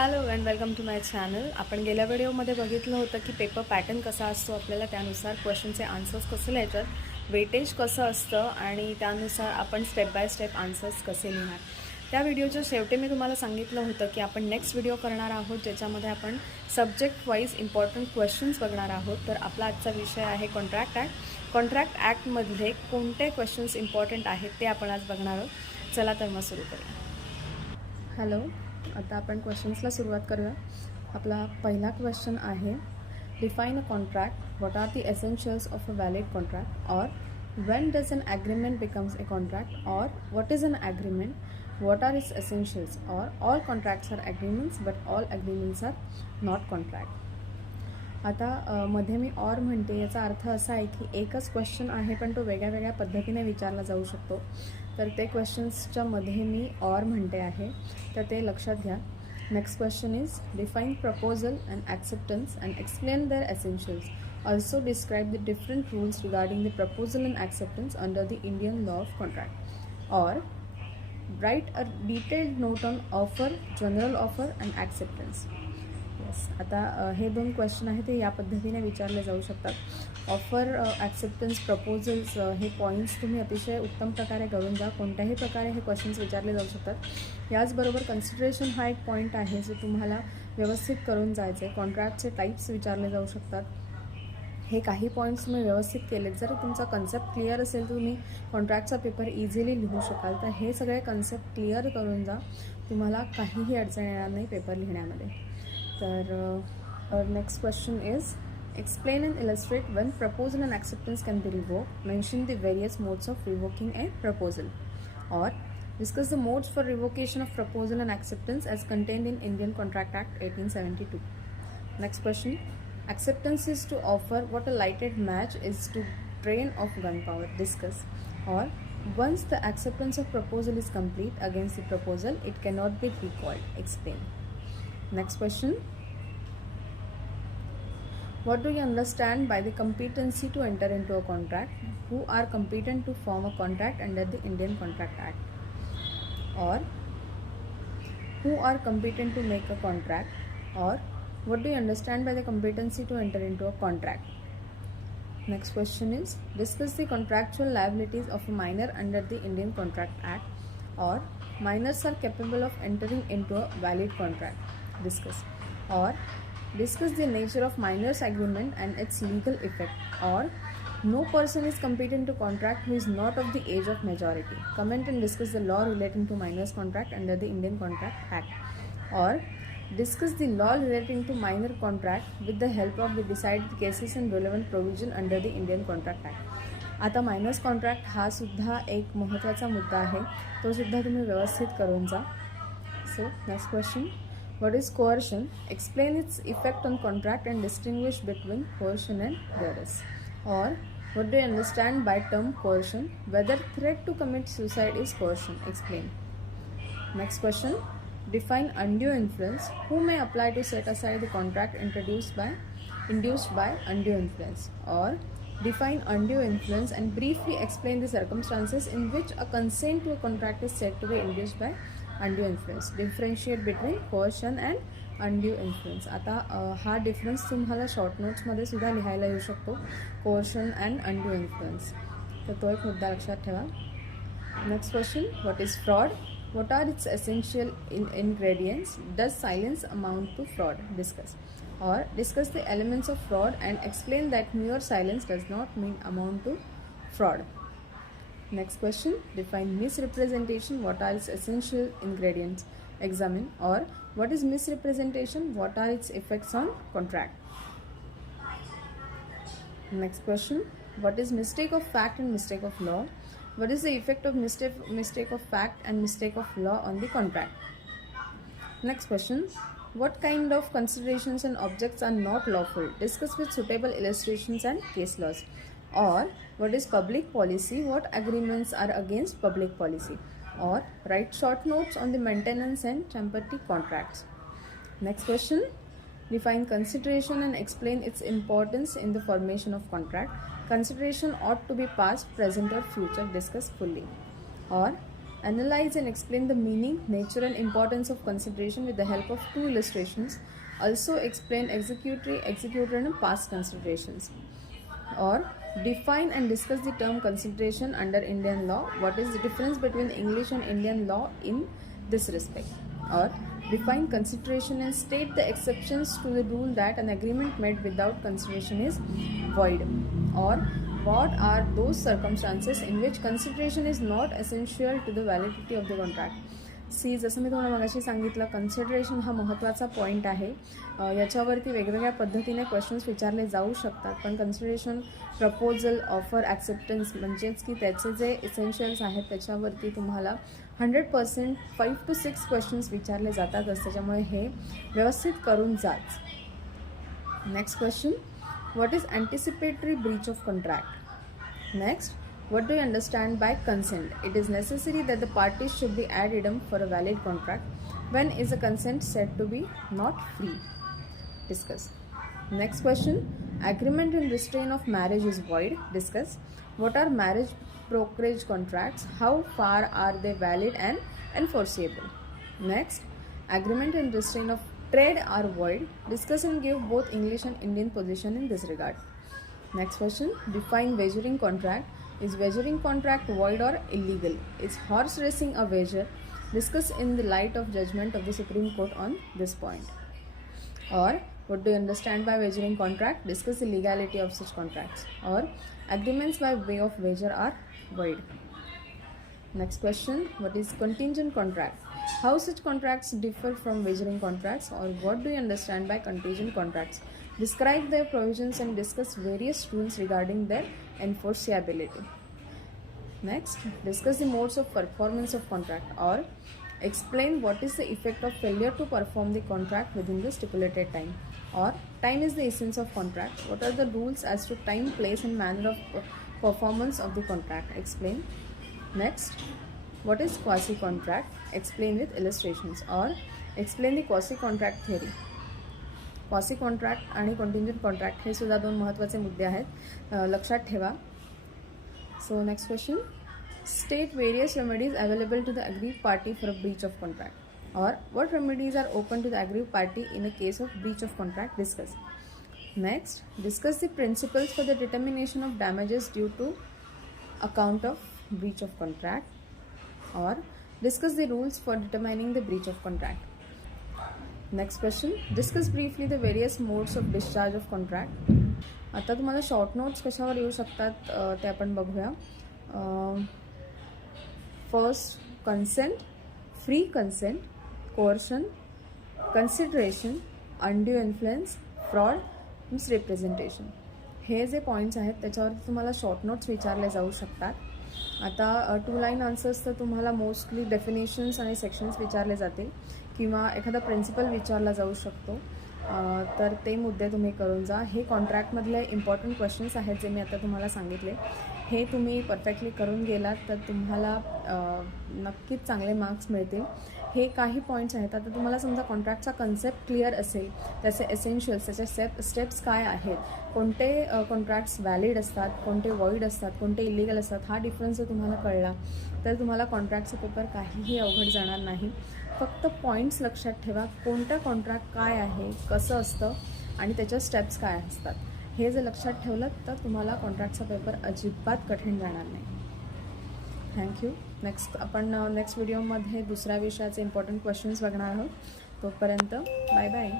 Hello and welcome to my channel. आपण गेल्या व्हिडिओमध्ये बघितलं होतं की पेपर पॅटर्न कसा असतो, आपल्याला त्यानुसार क्वेश्चनचे आन्सर्स कसे लिहायचे, वेटेज कसं असतं आणि त्यानुसार आपण स्टेप बाय स्टेप आन्सर्स कसे लिहिणार. त्या व्हिडिओच्या शेवटी मी तुम्हाला सांगितलं होतं की आपण नेक्स्ट व्हिडिओ करणार आहोत ज्याच्यामध्ये आपण सब्जेक्ट वाईज इम्पॉर्टंट क्वेश्चन्स बघणार आहोत. तर आपला आजचा विषय आहे कॉन्ट्रॅक्ट ॲक्ट. कॉन्ट्रॅक्ट ॲक्टमधले कोणते क्वेश्चन्स इम्पॉर्टंट आहेत ते आपण आज बघणार आहोत. चला तर मग सुरू करूया. हॅलो, आता आपण क्वेश्चन्सला सुरुवात करूया. आपला पहिला क्वेश्चन आहे, define a contract. What are the essentials of a valid contract? Or when does an agreement becomes a contract? Or what is an agreement? What are its essentials? Or all contracts are agreements but all agreements are not contract. आता मध्ये मी or म्हणते, याचा अर्थ असा आहे की एकच question आहे पण तो वेगळ्या वेगळ्या पद्धतीने विचारला जाऊ शकतो. तर ते क्वेश्चन्सच्या मध्ये मी ऑर म्हणते आहे, तर ते लक्षात घ्या. Next question is, define proposal and acceptance and explain their essentials. Also describe the different rules regarding the proposal and acceptance under the Indian law of contract. Or write a detailed note on offer, general offer and acceptance. Yes, आता हे दोन question आहेत ते या पद्धतीने विचारले जाऊ शकतात. Offer, acceptance, proposals हे points तुम्ही अतिशय उत्तम प्रकारे करून जा. कोणत्याही प्रकारे हे क्वेश्चन्स विचारले जाऊ शकतात. याचबरोबर कन्सिडरेशन हा एक पॉईंट आहे जो तुम्हाला व्यवस्थित करून जायचं आहे. कॉन्ट्रॅक्टचे टाईप्स विचारले जाऊ शकतात. हे काही पॉईंट्स तुम्ही व्यवस्थित केलेत, जर तुमचा कन्सेप्ट क्लिअर असेल तर तुम्ही कॉन्ट्रॅक्टचा पेपर इझिली लिहू शकाल. तर हे सगळे कन्सेप्ट क्लिअर करून जा, तुम्हाला काहीही अडचण येणार नाही पेपर लिहिण्यामध्ये. तर next question is, explain and illustrate when proposal and acceptance can be revoked. Mention the various modes of revoking a proposal. Or discuss the modes for revocation of proposal and acceptance as contained in Indian Contract Act 1872. Next question, acceptance is to offer what a lighted match is to drain of gunpowder. Discuss. Or once the acceptance of proposal is complete against the proposal, it cannot be recalled. Explain. Next question, what do you understand by the competency to enter into a contract? Who are competent to form a contract under the Indian Contract Act? Or who are competent to make a contract? Or what do you understand by the competency to enter into a contract? Next question is, discuss the contractual liabilities of a minor under the Indian Contract Act. Or minors are capable of entering into a valid contract. Discuss. Or discuss the nature of minors agreement and its legal effect. Or no person is competent to contract who is not of the age of majority. Comment and discuss the law relating to minors contract under the Indian Contract Act. Or discuss the law relating to minor contract with the help of the decided cases and relevant provision under the Indian Contract Act. आता minors contract हा सुद्धा एक महत्त्वाचा मुद्दा आहे, तो सुद्धा तुम्ही व्यवस्थित करून जा. So next question, what is coercion? Explain its effect on contract and distinguish between coercion and duress. Or what do you understand by term coercion? Whether threat to commit suicide is coercion. Explain. Next question, define undue influence. Who may apply to set aside the contract induced by undue influence? Or define undue influence and briefly explain the circumstances in which a consent to a contract is said to be induced by undue influence. Differentiate between coercion and undue influence. आता हा difference तुम्हाला short नोट्समध्ये सुद्धा लिहायला येऊ शकतो, coercion and undue influence. तर तो एक मुद्दा लक्षात ठेवा. Next question, what is fraud? What are its essential ingredients? Does silence amount to fraud? Discuss. Or discuss the elements of fraud and explain that mere silence does not mean amount to fraud. Next question, define misrepresentation. What are its essential ingredients? Examine. Or what is misrepresentation? What are its effects on contract? Next question, what is mistake of fact and mistake of law? What is the effect of mistake of fact and mistake of law on the contract? Next question, what kind of considerations and objects are not lawful? Discuss with suitable illustrations and case laws. Or what is public policy? What agreements are against public policy? Or write short notes on the maintenance and champerty contracts. Next question, define consideration and explain its importance in the formation of contract. Consideration ought to be past, present or future. Discuss fully. Or Analyze and explain the meaning, nature and importance of consideration with the help of two illustrations. Also explain executory, executor and past considerations. Or define and discuss the term consideration under Indian law. What is the difference between English and Indian law in this respect? Or define consideration and state the exceptions to the rule that an agreement made without consideration is void. Or what are those circumstances in which consideration is not essential to the validity of the contract? सी, जसं मी तुम्हाला मगाशी सांगितलं, consideration हा महत्त्वाचा point आहे. याच्यावरती वेगवेगळ्या पद्धतीने क्वेश्चन्स विचारले जाऊ शकतात, पण कन्सिडरेशन, प्रपोजल, ऑफर, ॲक्सेप्टन्स म्हणजेच की त्याचे जे इसेन्शियल्स आहेत त्याच्यावरती तुम्हाला 100% 5 to 6 क्वेश्चन्स विचारले जातातच, त्याच्यामुळे हे व्यवस्थित करून जाच. Next question, what is anticipatory breach of contract? Next, what do you understand by consent? It is necessary that the parties should be ad idem for a valid contract. When is a consent said to be not free? Discuss. Next question, agreement in restraint of marriage is void. Discuss. What are marriage brokerage contracts? How far are they valid and enforceable? Next, agreement in restraint of trade are void. Discuss and give both English and Indian position in this regard. Next question, define wagering contract. Is wagering contract void or illegal? Is horse racing a wager? Discuss in the light of judgment of the Supreme Court on this point. Or what do you understand by wagering contract? Discuss the legality of such contracts. Or agreements by way of wager are void. Next question, what is contingent contract? How such contracts differ from wagering contracts? Or what do you understand by contingent contracts? Describe their provisions and discuss various rules regarding their enforceability. Next, discuss the modes of performance of contract. Or explain what is the effect of failure to perform the contract within the stipulated time. Or time is the essence of contract. What are the rules as to time, place and manner of performance of the contract? Explain. Next, what is quasi-contract? Explain with illustrations. Or explain the quasi-contract theory. Quasi contract आणि कॉन्टिंजंट contract हे सुद्धा दोन महत्त्वाचे मुद्दे आहेत, लक्षात ठेवा. So next question, state various remedies available to the aggrieved party for a breach of contract. Or what remedies are open to the aggrieved party in a case of breach of contract? Discuss. Next, discuss the principles for the determination of damages due to account of breach of contract. Or discuss the rules for determining the breach of contract. Next question, discuss briefly the various modes of discharge of contract. आता तुम्हाला short notes कशावर येऊ शकतात ते आपण बघूया. First, consent, free consent, coercion, consideration, undue influence, fraud, misrepresentation. हे जे पॉईंट्स आहेत त्याच्यावर तुम्हाला शॉर्ट नोट्स विचारले जाऊ शकतात. आता 2 लाईन आन्सर्स तर तुम्हाला मोस्टली डेफिनेशन्स आणि सेक्शन्स विचारले जातील किंवा एखादा प्रिन्सिपल विचारला जाऊ शकतो, तर ते मुद्दे तुम्ही करून जा. हे कॉन्ट्रॅक्टमधले इम्पॉर्टंट क्वेश्चन्स आहेत जे मी आता तुम्हाला सांगितले. हे तुम्ही परफेक्टली करून गेलात तर तुम्हाला नक्कीच चांगले मार्क्स मिळतील. हे काही पॉईंट्स आहेत. आता तुम्हाला समजा कॉन्ट्रॅक्टचा कन्सेप्ट क्लिअर असेल, त्याचे एसेन्शियल्स, त्याचे स्टेप्स काय आहेत, कोणते कॉन्ट्रॅक्ट्स व्हॅलिड असतात, कोणते वॉइड असतात, कोणते इलिगल असतात, हा डिफरन्स जर तुम्हाला कळला तर तुम्हाला कॉन्ट्रॅक्टचा पेपर काहीही अवघड जाणार नाही. फक्त पॉईंट्स लक्षात ठेवा, कोणतं कॉन्ट्रॅक्ट काय आहे, कसं असतं आणि त्याच्या स्टेप्स काय असतात. हे जर लक्षात ठेवलं तर तुम्हाला कॉन्ट्रॅक्टचा पेपर अजिबात कठीण जाणार नाही. थँक्यू. आपण नेक्स्ट व्हिडिओमध्ये दुसऱ्या विषयाचे इम्पॉर्टंट क्वेश्चन्स बघणार आहोत. तोपर्यंत बाय बाय.